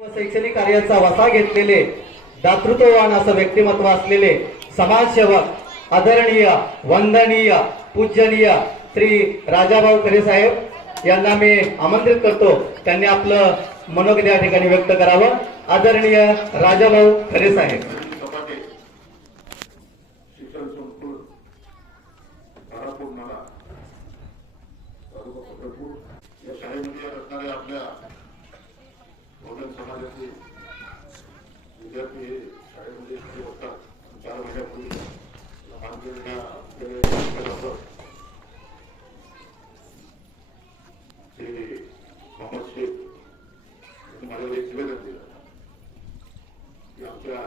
शैक्षणिक कार्याचा वसा घेतलेले दातृत्ववान असं व्यक्तिमत्व असलेले समाजसेवक आदरणीय वंदनीय पूजनीय श्री राजाभाऊ खरे साहेब यांना मी आमंत्रित करतो. त्यांनी आपलं मनोगत या ठिकाणी व्यक्त करावं. आदरणीय राजाभाऊ खरे साहेब. या शाळेमध्ये असणाऱ्या आपल्या बहुजन समाजाचे विद्यार्थी हे शाळेमध्ये शिकत असतात चार महिन्यापूर्वी आमच्या आपल्याला श्री मोहम्मद शेख यांनी माझ्यावर एक निवेदन दिलं की आमच्या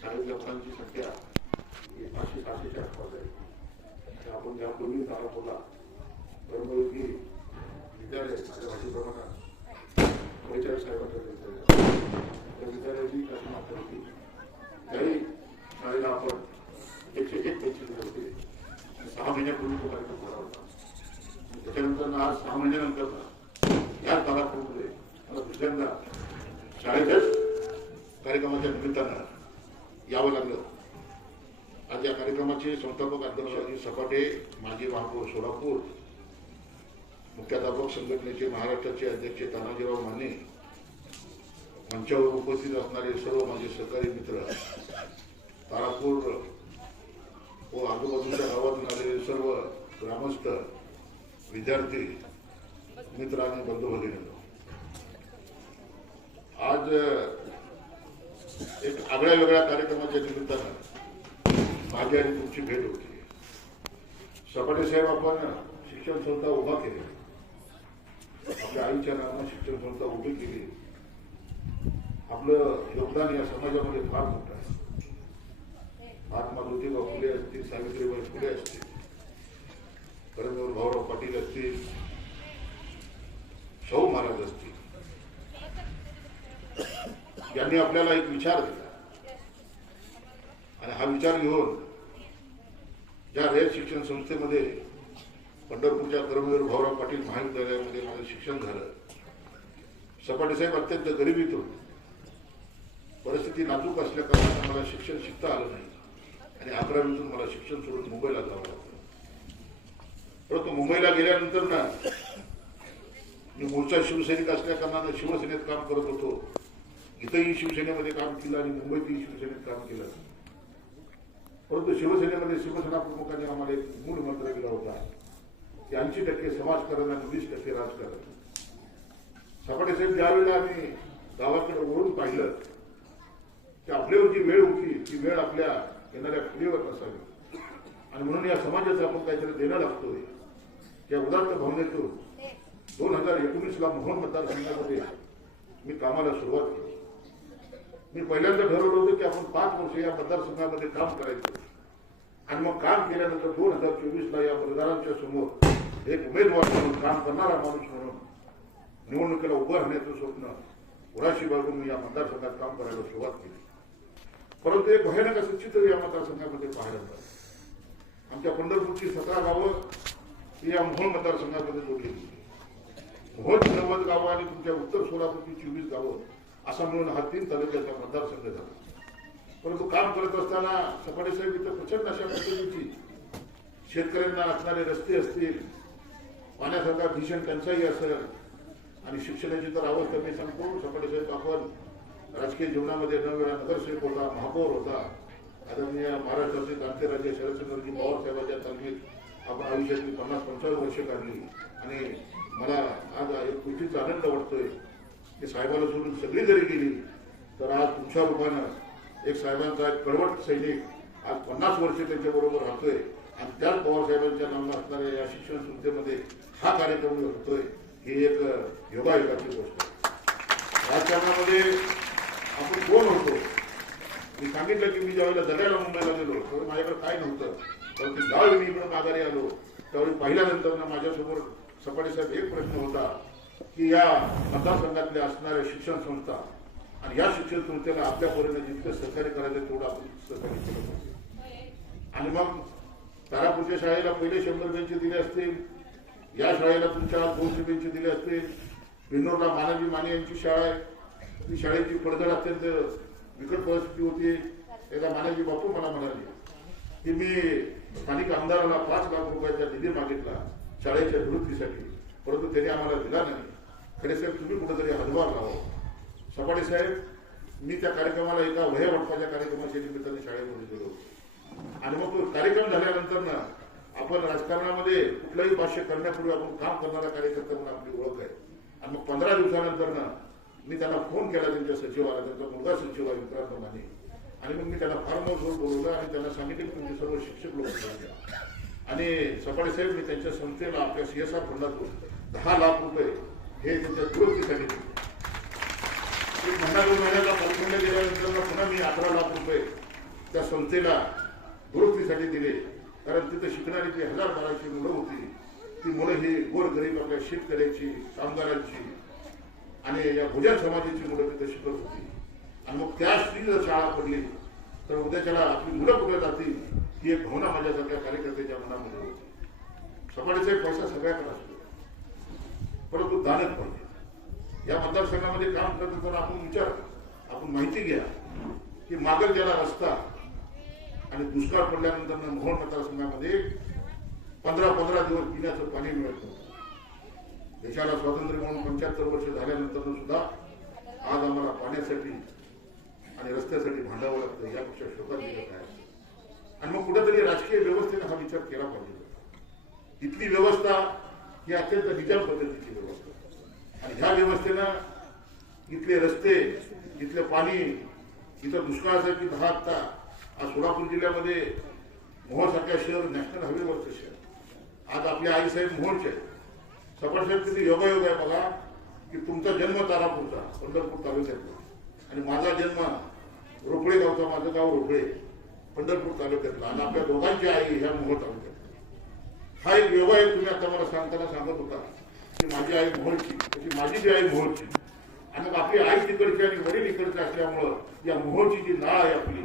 शाळेतल्या मुलांची संख्या ही पाचशे सहाशेच्या आसपास आहे आणि आपण यापूर्वी तारापूरला कर्मयोगी विद्यालय माझ्या भाषेप्रमाणे परिचारक साहेबांच्या विद्यालय त्या विद्यालयाची कल्पना होती त्याही शाळेला आपण एकशे एक पैसे दिले होते आणि सहा महिन्यापूर्वी तो कार्यक्रम झाला होता आणि म्हणजे त्याच्यानंतर या तारापूरमध्ये मला दुसऱ्यांदा शाळेतच कार्यक्रमाच्या निमित्तानं यावं लागलं. आज या कार्यक्रमाचे संस्थापक अध्यक्ष सपाटे माजी महापौर सोलापूर मुख्याध्यापक संघटनेचे महाराष्ट्राचे अध्यक्ष तानाजीराव माने मंचावर उपस्थित असणारे सर्व माझे सहकारी मित्र तारापूर व आजूबाजूच्या गावातून आलेले सर्व ग्रामस्थ विद्यार्थी मित्र आणि बंधू भगिनी आज एक आगळ्या वेगळ्या कार्यक्रमाच्या निमित्तानं माझी आणि तुमची भेट होती. सपाटे साहेब आपण शिक्षण संस्था उभा केली. आपल्या आईच्या नावानं शिक्षण संस्था उभी केली. आपलं योगदान या समाजामध्ये फार मोठं आहे. महात्मा ज्योतिबा फुले असतील सावित्रीबाई फुले असतील कर्मवीर भाऊराव पाटील असतील शाहू महाराज असतील. यांनी आपल्याला एक विचार दिला. आणि हा विचार घेऊन ज्या रयत शिक्षण संस्थेमध्ये पंढरपूरच्या कर्मवीर भाऊराव पाटील महाविद्यालयामध्ये माझं शिक्षण झालं सपाटे साहेब अत्यंत गरिबीतून परिस्थिती नाजूक असल्या कारणाने मला शिक्षण शिकता आलं नाही. आणि अकरावीतून मला शिक्षण सोडून मुंबईला जावं लागलं. परंतु मुंबईला गेल्यानंतर ना मी मूळचा शिवसैनिक असल्या कारणानं शिवसेनेत काम करत होतो. इथंही शिवसेनेमध्ये काम केलं आणि मुंबईतही शिवसेनेत काम केलं. परंतु शिवसेनेमध्ये शिवसेना प्रमुखांनी आम्हाला एक मूळ मंत्र दिला होता. की ऐंशी टक्के समाजकारण आणि वीस टक्के राजकारण. सपाटे साहेब ज्यावेळेला आम्ही गावाकडे वळून पाहिलं की आपल्यावर जी वेळ होती ती वेळ आपल्या येणाऱ्या पिढीवर नसावी. आणि म्हणून या समाजाचं आपण काहीतरी देणं लागतोय. या उदात्त भावनेतून दोन हजार एकोणीसला मोहन मतदारसंघामध्ये मी कामाला सुरुवात केली. मी पहिल्यांदा ठरवलं होतं की आपण पाच वर्ष या मतदारसंघामध्ये काम करायचं. आणि मग काम केल्यानंतर दोन हजार चोवीसला या मतदारांच्या समोर एक उमेदवार म्हणून काम करणारा माणूस म्हणून निवडणुकीला उभं राहण्याचं स्वप्न उराशी बाळगून मी या मतदारसंघात काम करायला सुरुवात केली. परंतु एक भयानक असं चित्र या मतदारसंघामध्ये पाहायला मिळालं. आमच्या पंढरपूरची सतरा गावं ही या मोहोळ मतदारसंघामध्ये जोडली गेली मोहोळ नव्वद गावं आणि तुमच्या उत्तर सोलापूरची चोवीस गावं. असा मिळून हा तीन तालुक्याचा मतदारसंघ झाला. परंतु काम करत असताना सपाटे साहेब इथं प्रचंड अशा पद्धतीची शेतकऱ्यांना असणारे रस्ते असतील पाण्यासारखा भीषण टंचाई असेल आणि शिक्षणाची तर अवस्था मी सांगतो सपाटे साहेब आपण राजकीय जीवनामध्ये नऊ वेळा नगरसेवक होता महापौर होता. आदरणीय महाराष्ट्राचे क्रांतीराजे शरदचंद्रजी पवार साहेबांच्या तालमीत आपण आयुष्यातली पन्नास पंचावन्न वर्षे काढली. आणि मला आज एक गोष्टीचा आनंद वाटतोय की साहेबाला सोडून सगळी जरी गेली. तर आज तुमच्या रूपानं एक साहेबांचा एक कडवट सैनिक आज पन्नास वर्ष त्यांच्याबरोबर राहतोय. आणि त्याच पवार साहेबांच्या नावानं असणाऱ्या या शिक्षण संस्थेमध्ये हा कार्यक्रम होतोय. ही एक योगायोगाची गोष्ट आहे. राजकारणामध्ये आपण कोण होतो? मी सांगितलं की मी ज्यावेळेला जगायला मुंबईला गेलो त्यावेळी माझ्याकडे काय नव्हतं. परंतु ज्यावेळी मी इकडे माघारी आलो त्यावेळी पाहिल्यानंतर ना माझ्यासमोर सपाटे साहेब एक प्रश्न होता की या मतदारसंघातल्या असणाऱ्या शिक्षण संस्था आणि या शिक्षण संस्थेला आपल्या परीने जितकं सहकार्य करायचं तेवढं आपण सहकार्य केलं पाहिजे. आणि मग तारापूरच्या शाळेला पहिले शंभर बेंच दिले असतील या शाळेला तुमच्या दोनशे बेंच दिले असतील बिनोरला मानवी माने यांची शाळा आहे. ती शाळेची पडझड अत्यंत बिकट परिस्थिती होती. त्याला मानाजी बापू मला म्हणाले की मी स्थानिक आमदाराला पाच लाख रुपयाचा निधी मागितला. शाळेच्या दुरुस्तीसाठी. परंतु त्यांनी आम्हाला दिला नाही. खडेसाहेब तुम्ही कुठेतरी हातभार लावा. सपाडे साहेब मी त्या कार्यक्रमाला एका वह्या वाटपाच्या कार्यक्रमाच्या निमित्ताने शाळेमध्ये गेलो आणि मग तो कार्यक्रम झाल्यानंतर ना आपण राजकारणामध्ये कुठलंही भाष्य करण्यापूर्वी आपण काम करणारा कार्यकर्ता म्हणून आपली ओळख आहे. आणि मग पंधरा दिवसानंतर ना मी त्यांना फोन केला त्यांच्या सचिवाला त्यांचा मुलगा सचिव आहे विक्रांत माने आणि मग मी त्यांना फार्म हाऊसवर बोलवलं आणि त्यांना सांगितलं की तुमचे सर्व शिक्षक लोक आणि सपाटे साहेब मी त्यांच्या संस्थेला आपल्या सीएसआर फंडातून दहा लाख रुपये हे त्यांच्या दुरुस्तीसाठी दिले. एक महिना दोन महिन्याला पोर्टफोलिओ दिल्यानंतर पुन्हा मी अकरा लाख रुपये त्या संस्थेला दुरुस्तीसाठी दिले. कारण तिथं शिकणारी जी हजार बाराची मुलं होती ती मुलं ही गोरगरीब आपल्या शेतकऱ्याची कामगारांची आणि या भुजन समाजाची मुलं तिथं शिकत होती. आणि मग त्या स्त्री जर शाळा पडली तर उद्याच्याला आपली मुलं कुठे जातील? ही एक भावना माझ्यासारख्या कार्यकर्त्याच्या मनामध्ये होती. एक पैसा सगळ्याकडे असतो. परंतु दानच पण या मतदारसंघामध्ये काम करत असताना आपण विचार आपण माहिती घ्या की मागल ज्याला रस्ता आणि दुष्काळ पडल्यानंतर मोहोळ मतदारसंघामध्ये पंधरा पंधरा दिवस पिण्याचं पाणी मिळत. नव्हतं देशाला स्वातंत्र्य म्हणून पंच्याहत्तर वर्ष झाल्यानंतर सुद्धा आज आम्हाला पाण्यासाठी आणि रस्त्यासाठी भांडावं लागतं. यापेक्षा शोधात दिलं काय आणि मग कुठेतरी राजकीय व्यवस्थेने हा विचार केला पाहिजे. इथली व्यवस्था ही अत्यंत निजाम पद्धतीची व्यवस्था आणि ह्या व्यवस्थेनं इथले रस्ते इथले पाणी इथं दुष्काळासाठी दहा हप्ता आज सोलापूर जिल्ह्यामध्ये मोहोळसारख्या शहर नॅशनल हायवेवरचं शहर. आज आपले आईसाहेब मोहोळचे आहेत. सफरसाहेब किती योगायोग आहे बघा की तुमचा जन्म तारापूरचा पंढरपूर तालुक्यातला. आणि माझा जन्म रोपळे गावचा माझं गाव रोपळे. पंढरपूर तालुक्यातला आणि आपल्या दोघांची आई ह्या मोहोळ तालुक्यात हा एक व्यवहार तुम्ही आता मला सांगताना सांगत होता की माझी आई मोहोळची त्याची माझी जी आई मोहोळची. आणि आपली आई तिकडची आणि वडील इकडचे असल्यामुळं या मोहोळची जी नाळ आहे आपली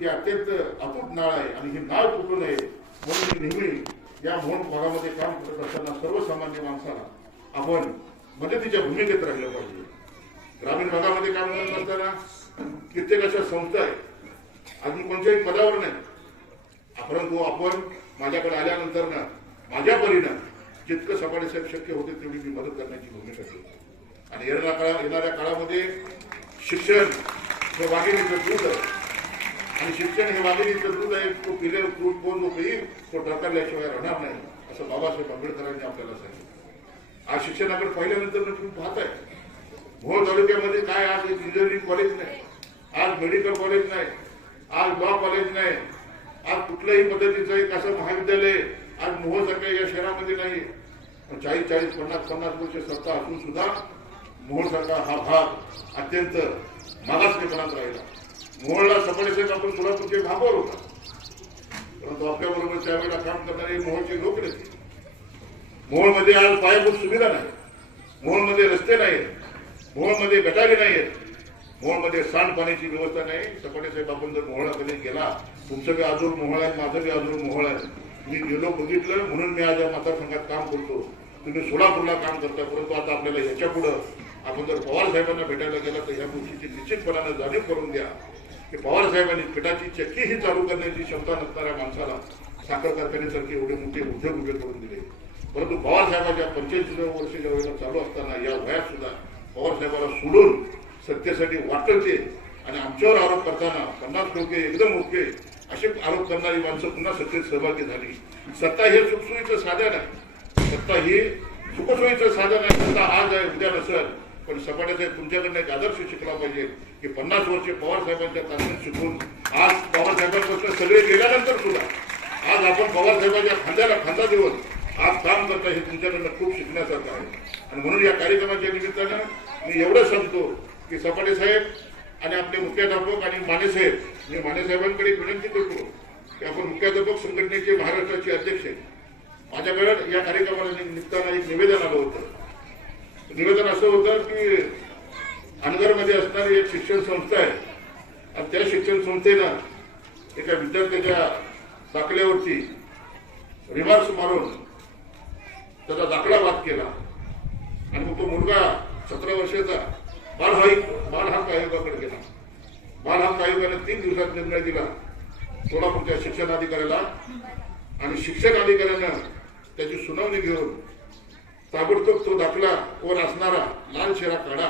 ती अत्यंत अतूट नाळ आहे आणि ही नाळ तुटू नये म्हणून मी नेहमी या मोहोळ भागामध्ये काम करत असताना सर्वसामान्य माणसाला आपण मदतीच्या म्हणजे भूमिकेत राहिलं पाहिजे. ग्रामीण भागामध्ये काम करत असताना कित्येक अशा संस्था आहेत अजून कोणत्याही पदावर नाही. परंतु आपण माझ्याकडे आल्यानंतर ना माझ्या परीनं जितकं सपाटे साहेब शक्य होते तेवढी मी मदत करण्याची भूमिका घेतो आणि येणाऱ्या काळा येणाऱ्या काळामध्ये शिक्षण हे वाघिणीचं दूध आहे. आणि शिक्षण हे वाघिणीचं दूध आहे तो पिले दूध कोण जो येईल तो ढकलल्याशिवाय राहणार नाही असं बाबासाहेब आंबेडकरांनी आपल्याला सांगितलं. आज शिक्षणाकडे पाहिल्यानंतर तुम्ही पाहताय. भोर तालुक्यामध्ये काय आज एक इंजिनिअरिंग कॉलेज नाही आज मेडिकल कॉलेज नाही आज लॉ कॉलेज नाही. आज कुठल्याही पद्धतीचं एक असं महाविद्यालय आज मोहोळसारख्या या शहरामध्ये नाही चाळीस चाळीस पन्नास पन्नास वर्ष सत्ता असून सुद्धा मोहोळसारखा हा भाग अत्यंत मागासलेपणात राहिला. मोहोळला सफाळेसाहेब आपण सोलापूरचे भागावर होता. परंतु आपल्याबरोबर त्यावेळेला काम करणारे मोहोळचे लोक नसते मोहोळमध्ये आज पायाभूत सुविधा नाही. मोहोळमध्ये रस्ते नाहीत मोहोळमध्ये गटारी आहेत मोहळमध्ये सांडपाण्याची व्यवस्था नाही. सपाटे साहेब आपण जर मोहळा कधी गेला तुमचं बी अजून मोहळ आहे माझं बी अजून मोहळ आहे. मी गेलो बघितलं म्हणून मी आज या मतदारसंघात काम करतो. तुम्ही सोलापूरला काम करता परंतु आता आपल्याला याच्या पुढं आपण जर पवार साहेबांना भेटायला गेला तर ह्या गोष्टीची निश्चितपणानं जाणीव करून द्या. की पवार साहेबांनी पिठाची चक्की ही चालू करण्याची क्षमता नसणाऱ्या माणसाला साखर कारखान्यासारखे एवढे मोठे उद्योग उभे करून दिले. परंतु पवार साहेबांच्या पंचेचाळीस वर्ष ज्या वेळेला चालू असताना या वयात सुद्धा पवार साहेबाला सोडून सत्तेसाठी वाटते आणि आमच्यावर आरोप करताना पन्नास डोके एकदम ओके असे आरोप करणारी माणसं पुन्हा सत्तेत सहभागी झाली. सत्ता हे सुखसोयीचं साधन आहे. सत्ता हे सुखसोयीचं साधन आहे. सत्ता आज आहे उद्या नसेल. पण सपाटे तुमच्याकडनं एक आदर्श शिकला पाहिजे की पन्नास वर्षे पवार साहेबांच्या शिकून आज पवारसाहेबांपासून सगळे गेल्यानंतर सुद्धा आज आपण पवारसाहेबांच्या खांद्याला खांदा देऊन आज काम करता हे तुमच्याकडनं खूप शिकण्यासारखं आहे. आणि म्हणून या कार्यक्रमाच्या निमित्तानं मी एवढं सांगतो की सपाटे साहेब आणि आपले मुख्याध्यापक आणि माने साहेब मी माने साहेबांकडे विनंती करतो की आपण मुख्याध्यापक संघटनेचे महाराष्ट्राचे अध्यक्ष आहेत. माझ्याकडे या कार्यक्रमाला निघताना एक निवेदन आलं होतं. निवेदन असं होतं की अनगरमध्ये असणारी एक शिक्षण संस्था आहे. आणि त्या शिक्षण संस्थेनं एका विद्यार्थ्याच्या दाखल्यावरती रिमार्क्स मारून त्याचा दाखला बाद केला. आणि मग तो मुलगा सतरा वर्षाचा बाल हा बाल हक्क आयोगाकडे गेला. बाल हक्क आयोगाने तीन दिवसात निर्णय दिला. सोलापूरच्या शिक्षणाधिकाऱ्याला आणि शिक्षण अधिकाऱ्यानं त्याची सुनावणी घेऊन ताबडतोब तो दाखला वर असणारा लाल शेरा काढा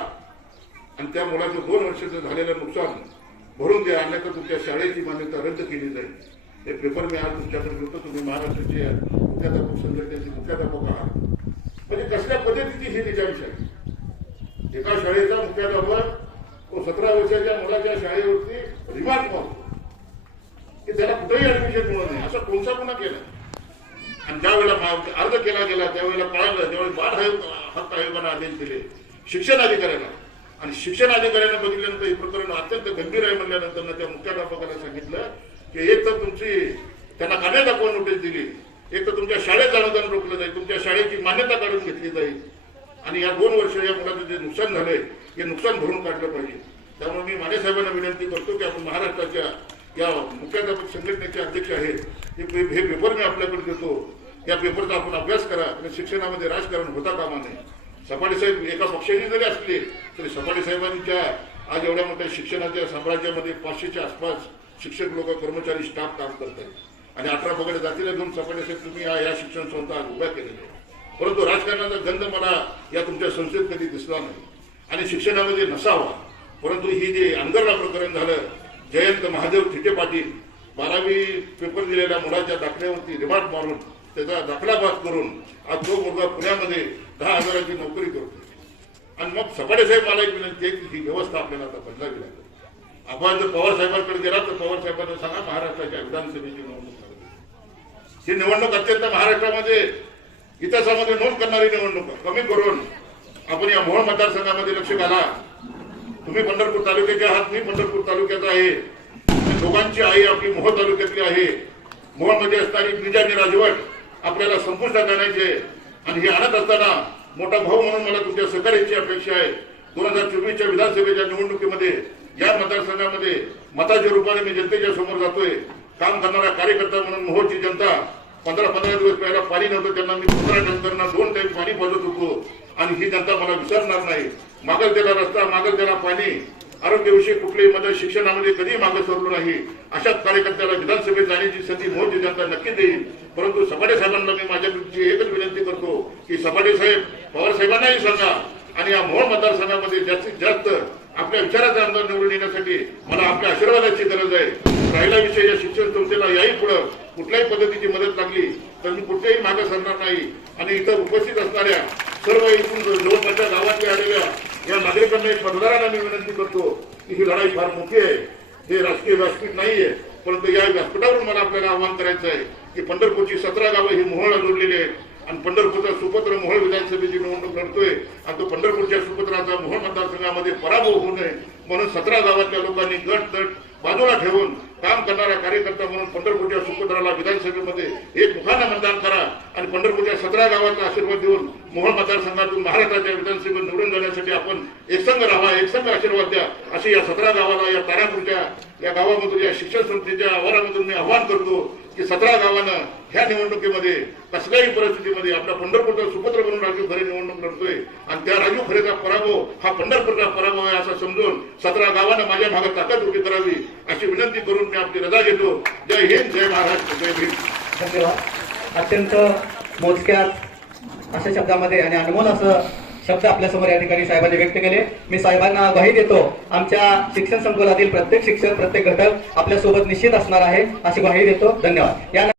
आणि त्या मुलाचं दोन वर्षाचं झालेलं नुकसान भरून द्या अन्यथा तुमच्या शाळेची मान्यता रद्द केली जाईल. हे पेपर मी आज तुमच्याकडे घेतो तुम्ही महाराष्ट्राचे मुख्याध्यापक संघटनेचे मुख्याध्यापक आहात. म्हणजे कसल्या पद्धतीची ही निजामशाही? आहे एका शाळेचा मुख्याध्यापक तो सतरा वर्षाच्या मुलाच्या शाळेवरती रिमार्क मारतो. की त्याला कुठेही ऍडमिशन मिळत नाही. असं कोणता पुन्हा केला? आणि ज्यावेळेला अर्ज केला गेला त्यावेळेला कळालं त्यावेळी बाल आयोग हक्क आयोगानं आदेश दिले शिक्षण अधिकाऱ्याला. आणि शिक्षण अधिकाऱ्यानं बघितल्यानंतर हे प्रकरण अत्यंत गंभीर आहे म्हणल्यानंतर त्या मुख्याध्यापकाला सांगितलं की एक तर तुमची त्यांना कान्या दाखवा नोटीस दिली. एक तर तुमच्या शाळेत अनुदान रोखलं जाईल. तुमच्या शाळेची मान्यता काढून घेतली जाईल. आणि या दोन वर्ष या मुलाचं जे नुकसान झालंय हे नुकसान भरून काढलं पाहिजे. त्यामुळे मी माने साहेबांना विनंती करतो की आपण महाराष्ट्राच्या या मुख्याध्यापक संघटनेचे अध्यक्ष आहेत. हे पेपर मी आपल्याकडे देतो. या पेपरचा आपण अभ्यास करा आणि शिक्षणामध्ये राजकारण होता कामा नये. सपाटे साहेब एका पक्षाने जरी असले तरी सपाटे साहेबांच्या आज एवढ्या मोठ्या शिक्षणाच्या साम्राज्यामध्ये पाचशेच्या आसपास शिक्षक लोक कर्मचारी स्टाफ काम करत आहेत आणि अठरा पकडे जातीला घेऊन सपाटे साहेब तुम्ही या या शिक्षण संस्था आज उभ्या केलेल्या आहेत. परंतु राजकारणाचा गंध मला या तुमच्या संस्थेत कधी दिसला नाही. आणि शिक्षणामध्ये नसावा परंतु ही जे अंगरला प्रकरण झालं जयंत महादेव थिटे पाटील बारावी पेपर दिलेल्या मुलाच्या दाखल्यावरती रिमार्क मारून त्याचा दाखला करून आज तो मुलगा पुण्यामध्ये दहा हजाराची नोकरी करतो आणि मग सपाटे साहेब मला एक विनंती आहे की ही व्यवस्था आपल्याला आता बदलावी लागेल. आपण जर पवार साहेबांकडे गेला तर पवार साहेबांना सांगा महाराष्ट्राच्या विधानसभेची निवडणूक ही निवडणूक अत्यंत महाराष्ट्रामध्ये इतिहासामध्ये नोंद करणारी निवडणूक कमी करून आपण या मोहोळ मतदारसंघामध्ये लक्ष घाला. तुम्ही पंढरपूर तालुक्याचे आहात मी पंढरपूर तालुक्याचा आहे. दोघांची आई आपली मोहोळ तालुक्यातली आहे. मोहोळमध्ये असणारी निजामी राजवट आपल्याला संपुष्टात आणायचे आणि हे आणत असताना मोठा भाऊ म्हणून मला तुमच्या सहकार्याची अपेक्षा आहे. दोन हजार चोवीसच्या विधानसभेच्या निवडणुकीमध्ये या मतदारसंघामध्ये मताच्या रूपाने मी जनतेच्या समोर जातोय. काम करणारा कार्यकर्ता म्हणून मोहोळची जनता पंधरा पंधरा दिवस पहिला पाणी नव्हतं त्यांना मी पंधरा नंतर दोन टाईम पाणी पाजत होतो. आणि ही जनता मला विसरणार नाही. मागल त्याला रस्ता मागल त्याला पाणी. आरोग्याविषयी कुठलेही मदत शिक्षणामध्ये कधी मागे सरलो नाही. अशाच कार्यकर्त्याला विधानसभेत जाण्याची संधी मोदी जनता नक्की देईल. परंतु सभाडे साहेबांना मी माझ्याकडची एकच विनंती करतो की सभाडे साहेब पवार साहेबांनाही सांगा. आणि या मोहोळ मतदारसंघामध्ये जास्तीत जास्त आपल्या विचाराचा आमदार निवडून येण्यासाठी मला आपल्या आशीर्वादाची गरज आहे. राहिला विषय या शिक्षण संस्थेला याही पुढं. कुठल्याही पद्धतीची मदत लागली तर मी कुठेही मागे सरणार नाही. आणि इथं उपस्थित असणाऱ्या सर्व इथून जवळपासच्या गावातल्या आलेल्या या नागरिकांना एक मतदारांना मी विनंती करतो की ही लढाई फार मोठी आहे. हे राजकीय व्यासपीठ नाहीये. परंतु या व्यासपीठावरून मला आपल्याला आवाहन करायचं आहे की पंढरपूरची सतरा गावं ही मोहळला जोडलेली आहेत. आणि पंढरपूरचा सुपत्र मोहोळ विधानसभेची निवडणूक लढतोय. आणि तो पंढरपूरच्या सुपत्राचा मोहोळ मतदारसंघामध्ये पराभव होऊ नये. म्हणून सतरा गावातल्या लोकांनी गट तट बाजूला ठेवून काम करणारा कार्यकर्ता म्हणून पंढरपूरच्या सुपुत्राला विधानसभेमध्ये एक मुखानं मतदान करा आणि पंढरपूरच्या सतरा गावाचा आशीर्वाद देऊन मोहोळ मतदारसंघातून महाराष्ट्राच्या विधानसभेत निवडून जाण्यासाठी आपण एकसंघ राहा एकसंघ आशीर्वाद द्या अशी या सतरा गावाला या तारापूरच्या या गावामधून या शिक्षण संस्थेच्या आवारामधून मी आवाहन करतो. की सतरा गावानं ह्या निवडणुकीमध्ये कसल्याही परिस्थितीमध्ये आपला पंढरपूरचा सुपुत्र म्हणून राजू खरे निवडणूक लढतोय. आणि त्या राजू खरेचा पराभव हा पंढरपूरचा पराभव आहे असं समजून सतरा गावानं माझ्या भागात ताकद उभी करावी अशी विनंती करून मी आपली रजा घेतो. जय हिंद जय महाराष्ट्र जय भीम. धन्यवाद. अत्यंत मोजक्यात अशा शब्दामध्ये आणि अनमोल असं शब्द आपल्यासमोर या ठिकाणी साहेबांनी व्यक्त केले. मी साहेबांना ग्वाही देतो आमच्या शिक्षण संकुलातील प्रत्येक शिक्षक प्रत्येक घटक आपल्यासोबत निश्चित असणार आहे अशी ग्वाही देतो. धन्यवाद. या